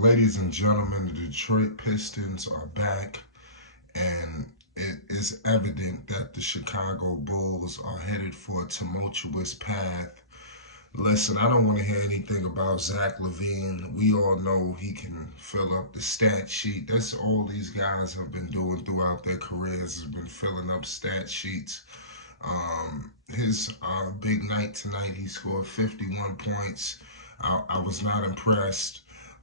Ladies and gentlemen, the Detroit Pistons are back, and it is evident that the Chicago Bulls are headed for a tumultuous path. Listen, I don't want to hear anything about Zach Lavine. We all know he can fill up the stat sheet. That's all these guys have been doing throughout their careers, has been filling up stat sheets. His big night tonight, he scored 51 points. I was not impressed.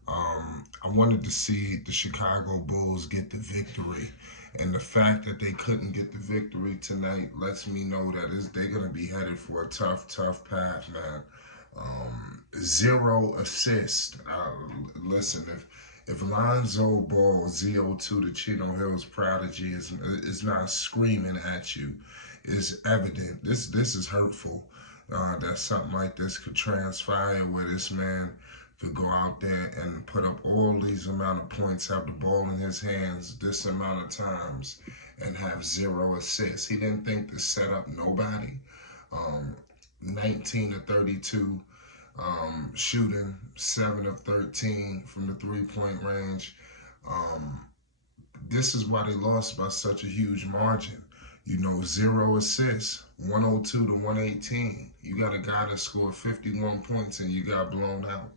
I wanted to see the Chicago Bulls get the victory. And the fact that they couldn't get the victory tonight lets me know that they're going to be headed for a tough path, man. Zero assist. Listen, if Lonzo Ball, ZO2, the Chino Hills prodigy, is not screaming at you, is evident. This is hurtful. That something like this could transpire where this man could go out there and put up all these amount of points, have the ball in his hands this amount of times, and have zero assists. He didn't think to set up nobody. 19 to 32 shooting, 7 of 13 from the three-point range. This is why they lost by such a huge margin. Zero assists, 102 to 118. You got a guy that scored 51 points and you got blown out.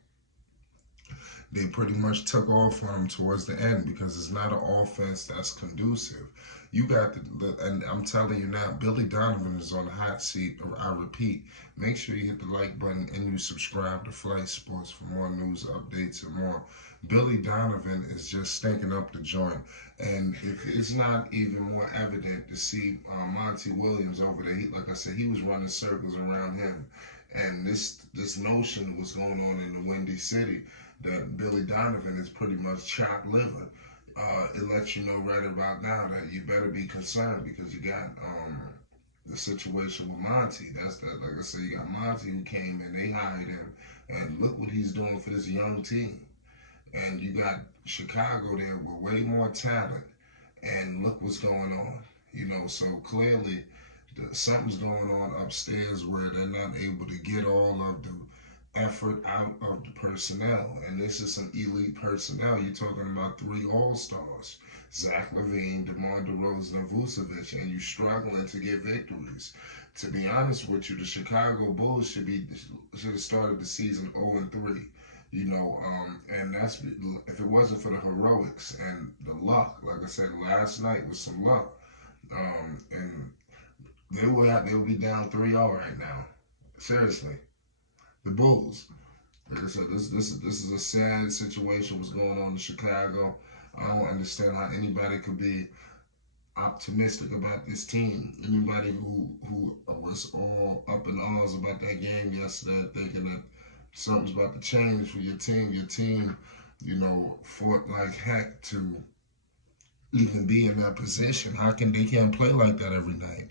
They pretty much took off on him towards the end because it's not an offense that's conducive. You got and I'm telling you now, Billy Donovan is on the hot seat. I repeat, make sure you hit the like button and you subscribe to Flight Sports for more news updates and more. Billy Donovan is just stinking up the joint. And if it's not even more evident to see Monty Williams over there, like I said, he was running circles around him. And this notion was going on in the Windy City that Billy Donovan is pretty much chopped liver. It lets you know right about now that you better be concerned because you got the situation with Monty. Like I said, you got Monty who came in, they hired him, and look what he's doing for this young team. And you got Chicago there with way more talent, and look what's going on. So clearly something's going on upstairs where they're not able to get all of the effort out of the personnel. And this is some elite personnel. You're talking about 3 all-stars. Zach Lavine, DeMar DeRozan, and Vucevic, and you're struggling to get victories. To be honest with you, the Chicago Bulls should have started the season 0-3. And that's if it wasn't for the heroics and the luck. Like I said, last night was some luck. And they'll be down 3-0 right now. Seriously. The Bulls. Like I said, this is a sad situation. What's going on in Chicago? I don't understand how anybody could be optimistic about this team. Anybody who was all up in arms about that game yesterday, thinking that something's about to change for your team. Your team, fought like heck to even be in that position. How can they can't play like that every night?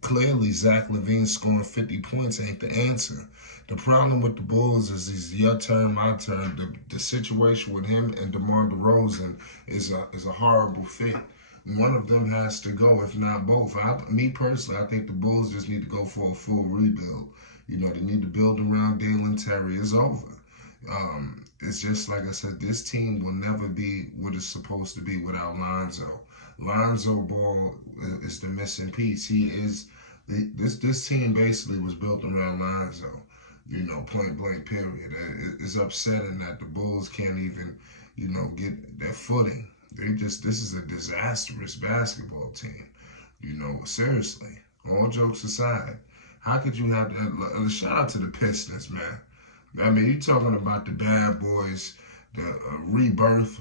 Clearly, Zach Lavine scoring 50 points ain't the answer. The problem with the Bulls is your turn, my turn. The situation with him and DeMar DeRozan is a horrible fit. One of them has to go, if not both. Me personally, I think the Bulls just need to go for a full rebuild. They need to build around Dalen Terry. It's over. It's just like I said, this team will never be what it's supposed to be without Lonzo. Lonzo Ball is the missing piece. He is this team basically was built around Lonzo. Point blank period. It's upsetting that the Bulls can't even, get their footing. This is a disastrous basketball team. Seriously. All jokes aside, how could you have that? Shout out to the Pistons, man. I mean, you're talking about the bad boys, the rebirth,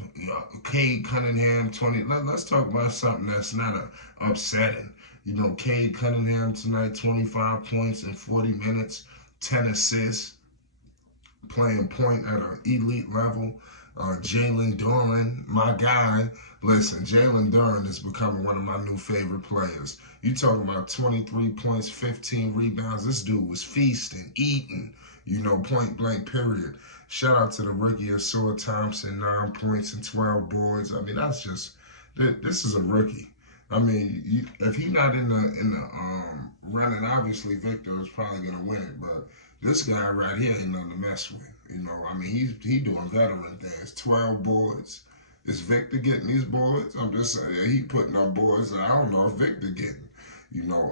Cade Cunningham, 20. Let's talk about something that's not upsetting. Cade Cunningham tonight, 25 points in 40 minutes, 10 assists, playing point at an elite level. Jalen Duren, my guy. Listen, Jalen Duren is becoming one of my new favorite players. You talking about 23 points, 15 rebounds. This dude was feasting, eating, point blank period. Shout out to the rookie Asura Thompson, 9 points and 12 boards. I mean, this is a rookie. I mean, if he's not in the running, obviously Victor is probably gonna win it. But this guy right here ain't nothing to mess with. You know, I mean, he doing veteran things. 12 boards. Is Victor getting these boards? I'm just saying, he putting up boards that I don't know if Victor getting. You know,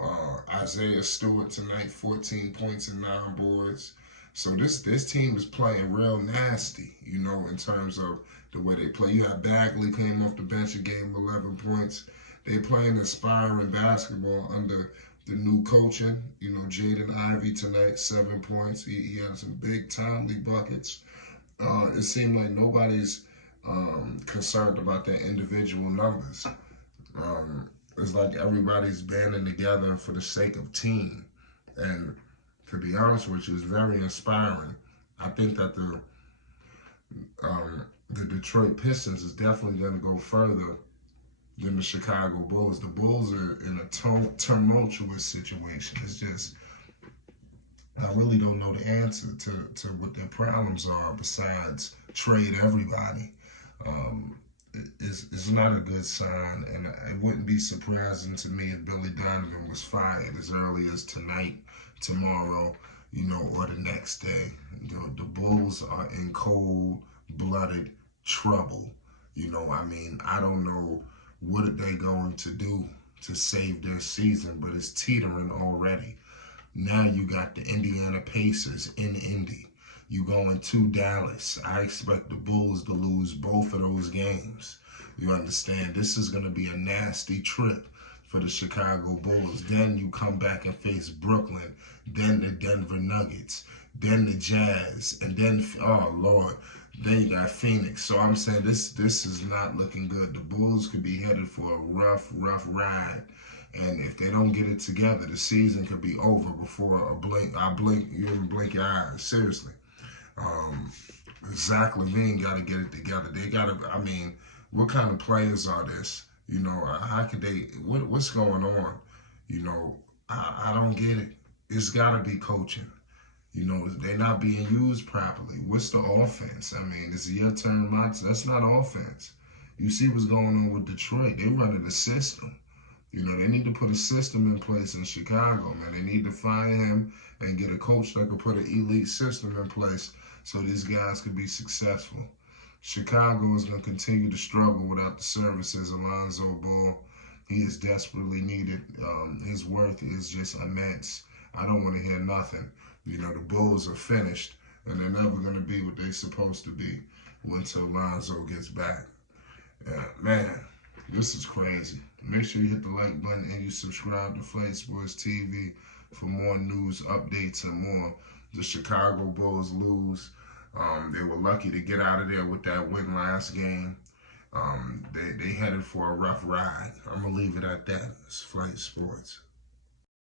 Isaiah Stewart tonight, 14 points and 9 boards. So this team is playing real nasty, you know, in terms of the way they play. You have Bagley came off the bench and gave him 11 points. They playing inspiring basketball under the new coaching. You know, Jaden Ivey tonight, 7 points. He had some big timely buckets. It seemed like nobody's concerned about their individual numbers. It's like everybody's banding together for the sake of team. And to be honest with you, it's very inspiring. I think that the Detroit Pistons is definitely going to go further than the Chicago Bulls. The Bulls are in a tumultuous situation. It's just, I really don't know the answer to what their problems are besides trade everybody. It's not a good sign, and it wouldn't be surprising to me if Billy Donovan was fired as early as tonight, tomorrow, you know, or the next day. The Bulls are in cold-blooded trouble. You know, I mean, I don't know what they're going to do to save their season, but it's teetering already. Now you got the Indiana Pacers in Indy. You going to Dallas. I expect the Bulls to lose both of those games. You understand? This is going to be a nasty trip for the Chicago Bulls. Then you come back and face Brooklyn, then the Denver Nuggets, then the Jazz, and then, oh Lord, then you got Phoenix. So I'm saying this is not looking good. The Bulls could be headed for a rough ride. And if they don't get it together, the season could be over before you even blink your eyes. Seriously. Zach Lavine got to get it together. They got to, I mean, what kind of players are this? You know, how could they, what's going on? You know, I don't get it. It's got to be coaching. You know, they're not being used properly. What's the offense? I mean, is it your turn, my turn? That's not offense. You see what's going on with Detroit. They're running a system. You know, they need to put a system in place in Chicago, man. They need to fire him and get a coach that could put an elite system in place so these guys could be successful. Chicago is going to continue to struggle without the services of Lonzo Ball. He is desperately needed. His worth is just immense. I don't want to hear nothing. You know, the Bulls are finished, and they're never going to be what they're supposed to be until Lonzo gets back. Man, this is crazy. Make sure you hit the like button and you subscribe to Flight Sports TV for more news, updates, and more. The Chicago Bulls lose. They were lucky to get out of there with that win last game. They headed for a rough ride. I'm going to leave it at that. It's Flight Sports.